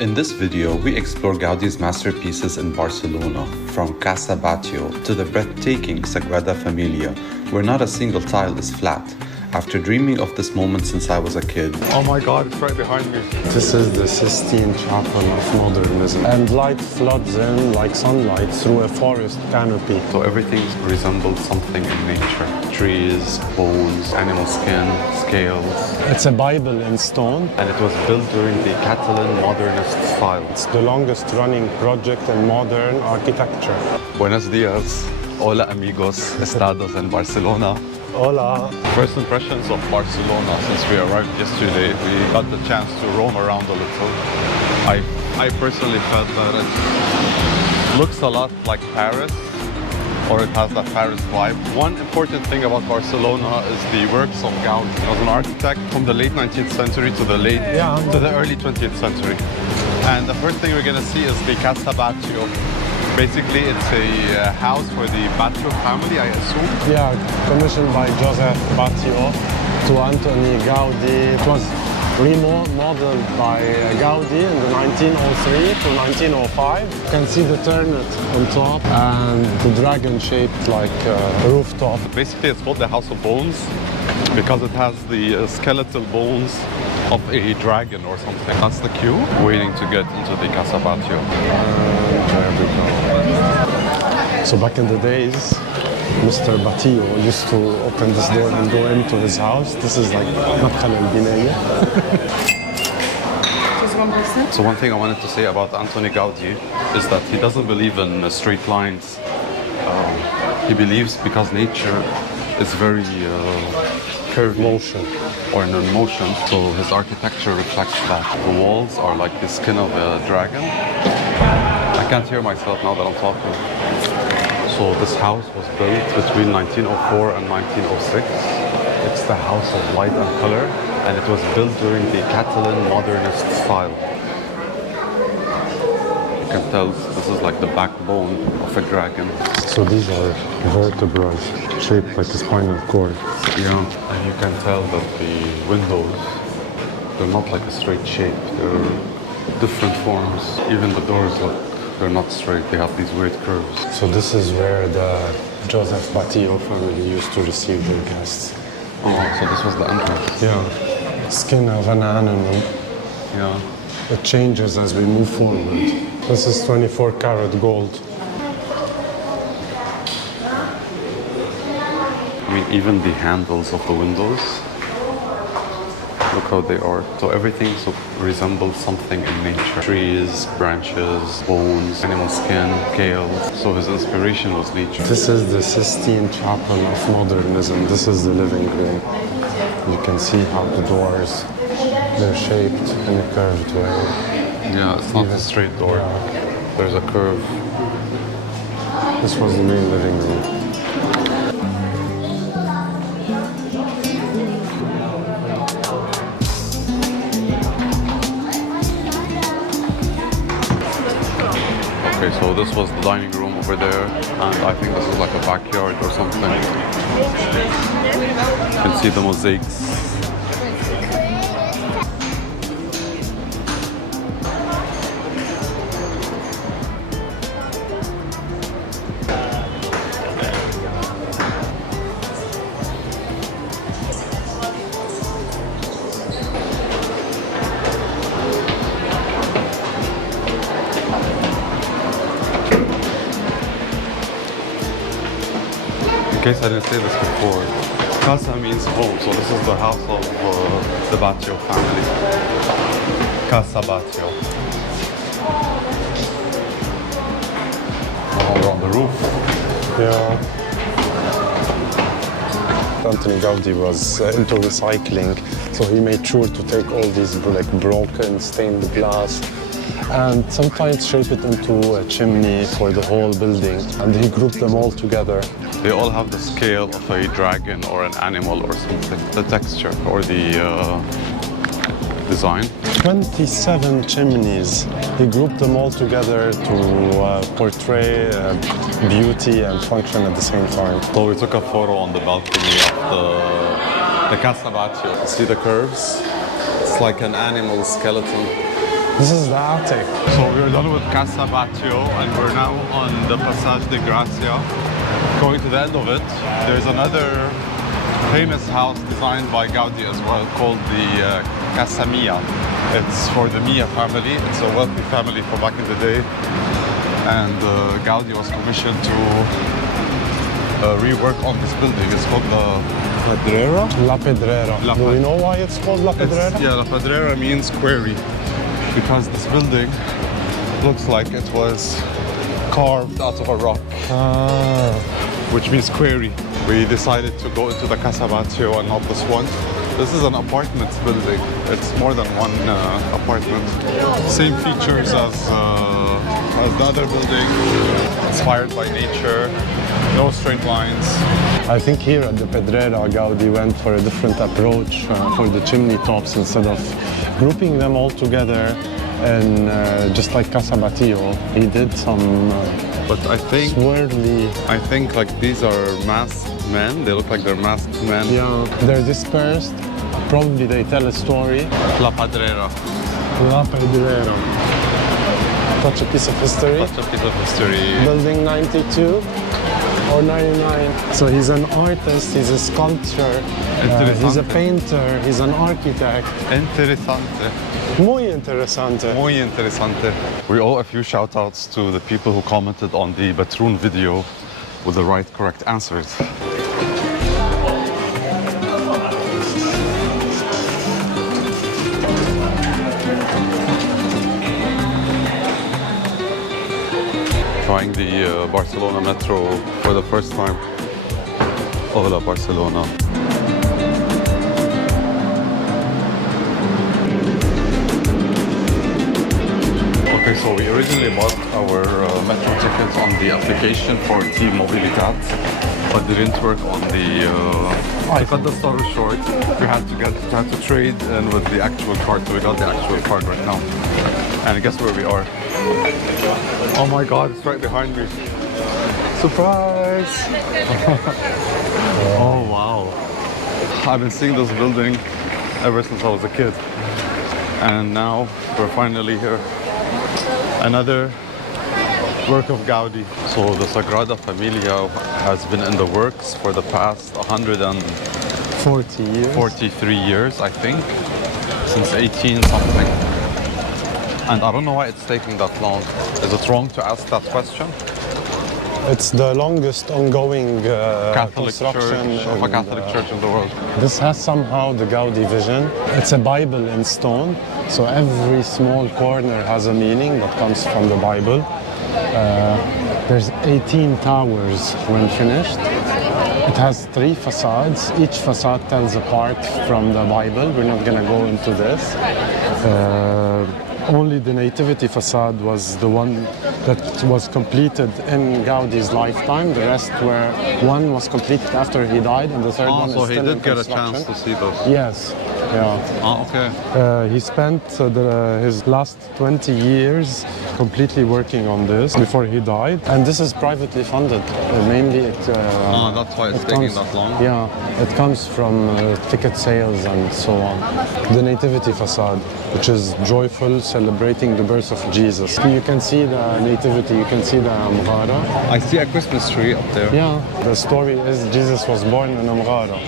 In this video, we explore Gaudi's masterpieces in Barcelona, from Casa Batlló to the breathtaking Sagrada Familia, where not a single tile is flat. After dreaming of this moment since I was a kid. Oh my God, it's right behind me. This is the Sistine Chapel of modernism. And light floods in like sunlight through a forest canopy. So everything resembles something in nature. Trees, bones, animal skin, scales. It's a Bible in stone. And it was built during the Catalan modernist style. It's the longest running project in modern architecture. Buenos dias. Hola amigos, estados en Barcelona. Hola. First impressions of Barcelona since we arrived yesterday. We got the chance to roam around a little. I personally felt that it looks a lot like Paris, or it has that Paris vibe. One important thing about Barcelona is the works of Gaudi. He was an architect from the late 19th century to the early 20th century. And the first thing we're gonna see is the Casa Batlló. Basically, it's a house for the Batllo family, I assume. Yeah, commissioned by Batllo to Antoni Gaudi. It was remodeled by Gaudi in the 1903 to 1905. You can see the turret on top and the dragon shaped like a rooftop. Basically, it's called the House of Bones because it has the skeletal bones of a dragon or something. That's the queue waiting to get into the Casa Batlló. There we go. So back in the days, Mr. Batllo used to open this door and go into his house. This is like مدخل البناية. So one thing I wanted to say about Antoni Gaudi is that he doesn't believe in straight lines. He believes because nature is very curvy. Motion. Or in motion, so his architecture reflects that. The walls are like the skin of a dragon. I can't hear myself now that I'm talking. So this house was built between 1904 and 1906. It's the house of light and color, and it was built during the Catalan modernist style. You can tell this is like the backbone of a dragon. So these are vertebrae shaped like a spinal cord. Yeah, and you can tell that the windows, they're not like a straight shape. They're different forms. Even the doors they're not straight. They have these weird curves. So this is where the Joseph Batllo family used to receive their guests. Oh, so this was the entrance. Yeah. Skin of an animal. Yeah. It changes as we move forward. This is 24 karat gold. I mean, even the handles of the windows, look how they are. So everything resembles something in nature. Trees, branches, bones, animal skin, scales. So his inspiration was nature. This is the Sistine Chapel of modernism. This is the living room. You can see how the doors, they're shaped in a curved way. Yeah, it's not a straight door. Yeah. There's a curve. This was the main living room. Okay, so this was the dining room over there, and I think this is like a backyard or something. You can see the mosaics. In case I didn't say this before, Casa means home, so this is the house of the Batllo family. Casa Batlló. Oh, we're on the roof. Yeah. Antoni Gaudi was into recycling, so he made sure to take all these like broken stained glass and sometimes shape it into a chimney for the whole building, and he grouped them all together. They all have the scale of a dragon or an animal or something, the texture or the design. 27 chimneys. He grouped them all together to portray beauty and function at the same time. So we took a photo on the balcony of the Casa Batlló. See the curves? It's like an animal skeleton This is the attic. So we're done with Casa Batlló and we're now on the Passage de Gracia. Going to the end of it, there's another famous house designed by Gaudi as well called the Casa Mia. It's for the Mia family. It's a wealthy family from back in the day. And Gaudi was commissioned to rework on this building. It's called the Pedrera. La Pedrera. Do we know why it's called La Pedrera? Yeah, La Pedrera means quarry. Because this building looks like it was carved out of a rock, which means quarry. We decided to go into the Casa Batlló and not this one. This is an apartment building. It's more than one apartment. Same features as the other building. Inspired by nature, no straight lines. I think here at the Pedrera, Gaudi went for a different approach for the chimney tops. Instead of grouping them all together and just like Casa Batlló, he did some but I think swirly. I think like these are masked men. They look like they're masked men. Yeah, they're dispersed. Probably they tell a story. La Pedrera. La Pedrera. Such a piece of history. Such a piece of history. Building 92 or 99. So he's an artist, he's a sculptor, he's a painter, he's an architect. Interessante. Muy interesante. Muy interessante. We owe a few shout outs to the people who commented on the Batroun video with the right correct answers. Trying the Barcelona metro for the first time. Hola, Barcelona. Okay, so we originally bought our metro tickets on the application for T-Mobilitat, but didn't work on the... to cut the story short, we had to trade in with the actual card, so we got the actual card right now. And guess where we are? Oh my god, it's right behind me. Surprise! Oh wow. I've been seeing this building ever since I was a kid. And now we're finally here. Another work of Gaudi. So the Sagrada Familia has been in the works for the past 40 years. 43 years, I think. Since 18 something. And I don't know why it's taking that long. Is it wrong to ask that question? It's the longest ongoing Catholic construction church of a Catholic church in the world. This has somehow the Gaudi vision. It's a Bible in stone, so every small corner has a meaning that comes from the Bible. There's 18 towers when finished. It has 3 facades. Each facade tells a part from the Bible. We're not going to go into this. Only the Nativity facade was the one that was completed in Gaudi's lifetime. The rest were, one was completed after he died, and the third one is so he still in did get a construction. chance to see those. Yes, yeah. Oh, okay. He spent his last 20 years completely working on this before he died. And this is privately funded. Mainly it... that's why it's taking that long? Yeah, it comes from ticket sales and so on. The Nativity facade, which is joyful, celebrating the birth of Jesus. You can see the Nativity, you can see the Amghara. I see a Christmas tree up there. Yeah, the story is Jesus was born in Amghara.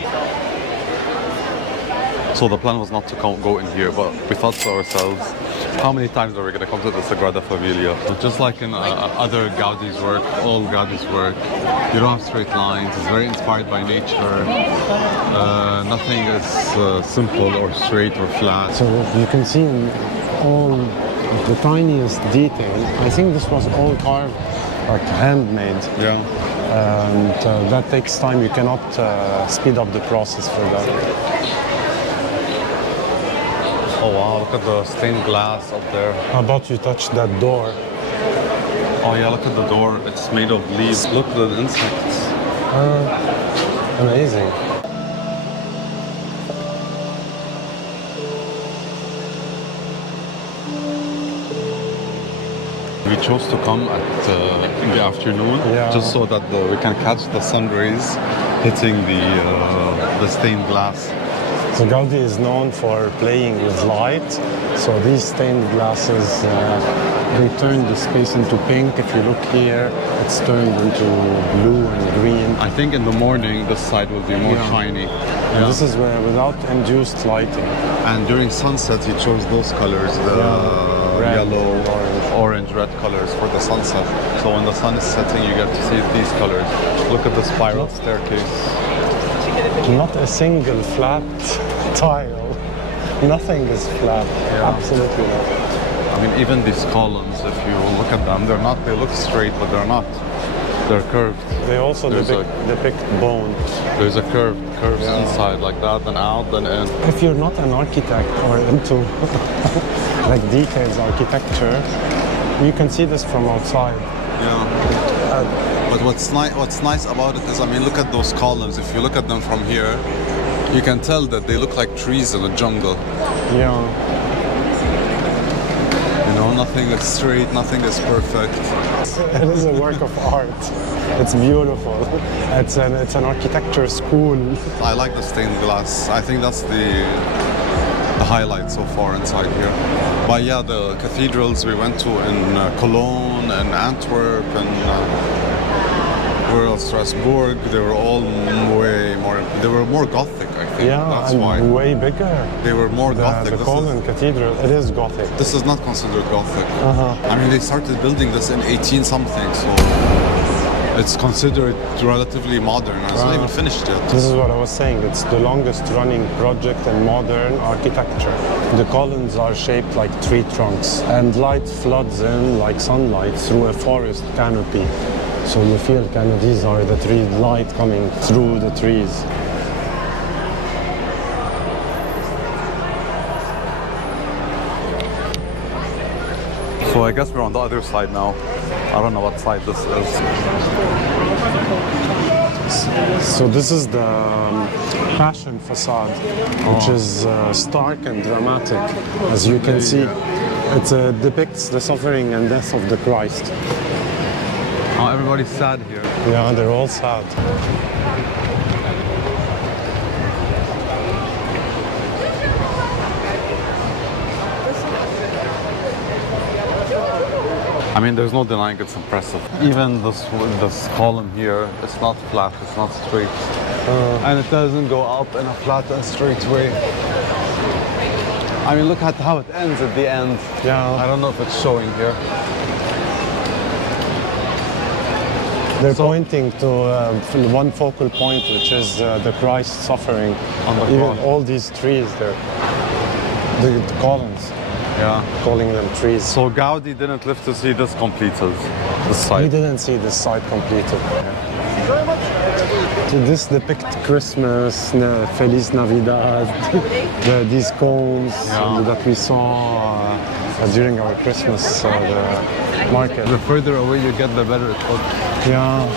So the plan was not to go in here, but we thought to ourselves, how many times are we going to come to the Sagrada Familia? Just like in other Gaudi's work, all Gaudi's work, you don't have straight lines. It's very inspired by nature. Nothing is simple or straight or flat. So you can see in all the tiniest detail. I think this was all carved, like handmade. Yeah. And that takes time. You cannot speed up the process for that. Oh wow, look at the stained glass up there. How about you touch that door? Oh yeah, look at the door. It's made of leaves. Look at the insects. Amazing. We chose to come in the afternoon, just so that we can catch the sun rays hitting the stained glass. So Gaudi is known for playing with light. So these stained glasses, they turn the space into pink. If you look here, it's turned into blue and green. I think in the morning this side will be more shiny. And this is where without induced lighting. And during sunset he chose those colors, the Red, yellow, orange, red colors for the sunset. So when the sun is setting you get to see these colors. Look at the spiral staircase. Not a single flat tile. Nothing is flat. Absolutely not. I mean, even these columns, if you look at them, they look straight, but they're not. They're curved. They also depict bone. There's a curves inside like that, then out, then in. If you're not an architect or into like details architecture, you can see this from outside. Yeah. But what's nice about it is, I mean, look at those columns. If you look at them from here, you can tell that they look like trees in a jungle. Yeah. You know, nothing is straight, nothing is perfect. It is a work of art. It's beautiful. It's an architecture school. I like the stained glass. I think that's the highlight so far inside here. But yeah, the cathedrals we went to in Cologne and Antwerp and where else? Strasbourg, they were all they were more Gothic, I think. Yeah, that's and why. way bigger. They were more Gothic. The Cologne Cathedral, it is Gothic. This is not considered Gothic. I mean, they started building this in 18 something, so it's considered relatively modern. It's not even finished yet. This is what I was saying. It's the longest running project in modern architecture. The columns are shaped like tree trunks, and light floods in like sunlight through a forest canopy. So you feel kind of these are the tree light coming through the trees. So I guess we're on the other side now. I don't know what side this is. So this is the Passion facade, which is stark and dramatic. As you can see, it depicts the suffering and death of the Christ. Oh, everybody's sad here. Yeah, they're all sad. I mean, there's no denying it's impressive. Even this column here, it's not flat, it's not straight. And it doesn't go up in a flat and straight way. I mean, look at how it ends at the end. Yeah. I don't know if it's showing here. They're pointing to one focal point, which is the Christ suffering. On the Even cross. all these trees, the columns. Yeah. Calling them trees. So Gaudi didn't live to see this completed, this We site. didn't see this site completed. So this depicts Christmas, Feliz Navidad, these cones that we saw during our Christmas market. The further away you get, the better it looks. Yeah.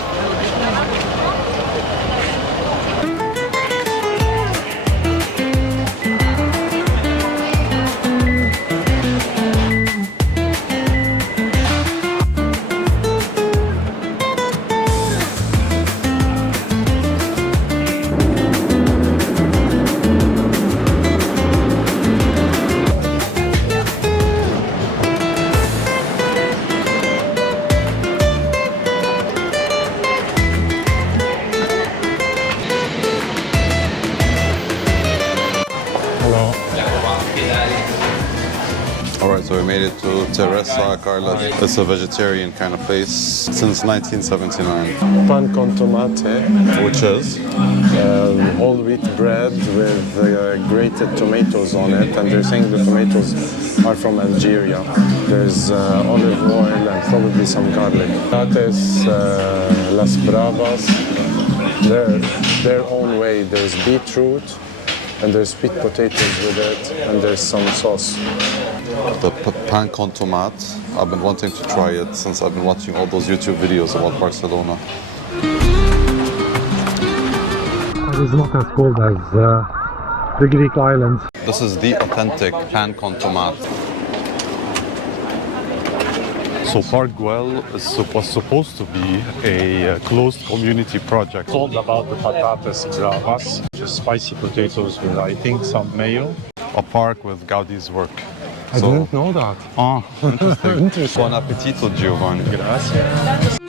Alright, so we made it to Teresa, Carlos. It's a vegetarian kind of place since 1979. Pan con tomate, Which is? whole wheat bread with grated tomatoes on it, and they're saying the tomatoes are from Algeria. There's olive oil and probably some garlic. That is las bravas, their own way. There's beetroot, and there's sweet potatoes with it, and there's some sauce. The pan con tomate. I've been wanting to try it since I've been watching all those YouTube videos about Barcelona. It is not as cold as the Greek islands. This is the authentic pan con tomate. So Park Güell was supposed to be a closed community project. It's all about the patatas bravas, which is spicy potatoes with, I think, some mayo. A park with Gaudi's work. I didn't know that. Oh, interesting. Interesting. Buon appetito, Giovanni. Gracias.